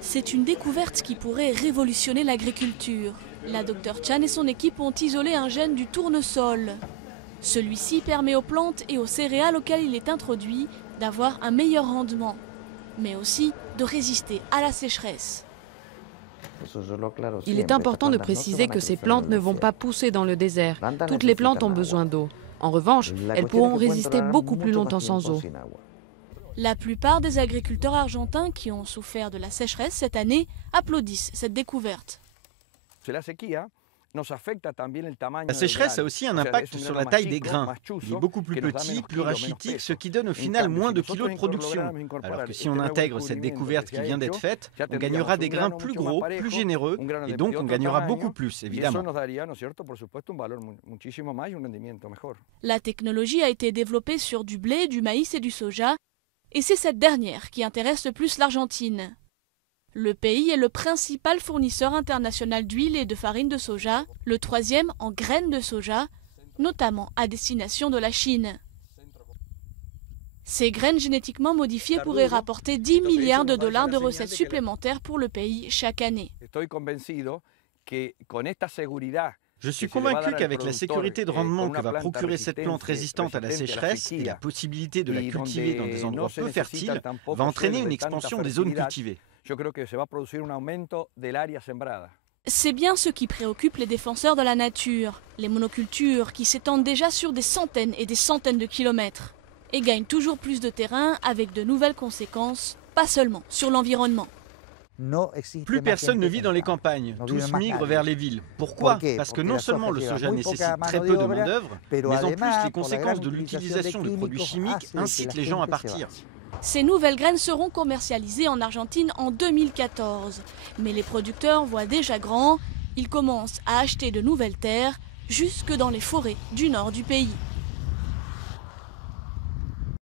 C'est une découverte qui pourrait révolutionner l'agriculture. La Dr Chan et son équipe ont isolé un gène du tournesol. Celui-ci permet aux plantes et aux céréales auxquelles il est introduit d'avoir un meilleur rendement, mais aussi de résister à la sécheresse. Il est important de préciser que ces plantes ne vont pas pousser dans le désert. Toutes les plantes ont besoin d'eau. En revanche, elles pourront résister beaucoup plus longtemps sans eau. La plupart des agriculteurs argentins qui ont souffert de la sécheresse cette année applaudissent cette découverte. La sécheresse a aussi un impact sur la taille des grains. Il est beaucoup plus petit, plus rachitique, ce qui donne au final moins de kilos de production. Alors que si on intègre cette découverte qui vient d'être faite, on gagnera des grains plus gros, plus généreux, et donc on gagnera beaucoup plus, évidemment. La technologie a été développée sur du blé, du maïs et du soja, et c'est cette dernière qui intéresse le plus l'Argentine. Le pays est le principal fournisseur international d'huile et de farine de soja, le troisième en graines de soja, notamment à destination de la Chine. Ces graines génétiquement modifiées pourraient rapporter 10 milliards de dollars de recettes supplémentaires pour le pays chaque année. Je suis convaincu qu'avec la sécurité de rendement que va procurer cette plante résistante à la sécheresse et la possibilité de la cultiver dans des endroits peu fertiles, va entraîner une expansion des zones cultivées. C'est bien ce qui préoccupe les défenseurs de la nature, les monocultures qui s'étendent déjà sur des centaines et des centaines de kilomètres et gagnent toujours plus de terrain avec de nouvelles conséquences, pas seulement sur l'environnement. Plus personne ne vit dans les campagnes, tous migrent vers les villes. Pourquoi? Parce que non seulement le soja nécessite très peu de main-d'œuvre, mais en plus les conséquences de l'utilisation de produits chimiques incitent les gens à partir. Ces nouvelles graines seront commercialisées en Argentine en 2014. Mais les producteurs voient déjà grand, ils commencent à acheter de nouvelles terres jusque dans les forêts du nord du pays.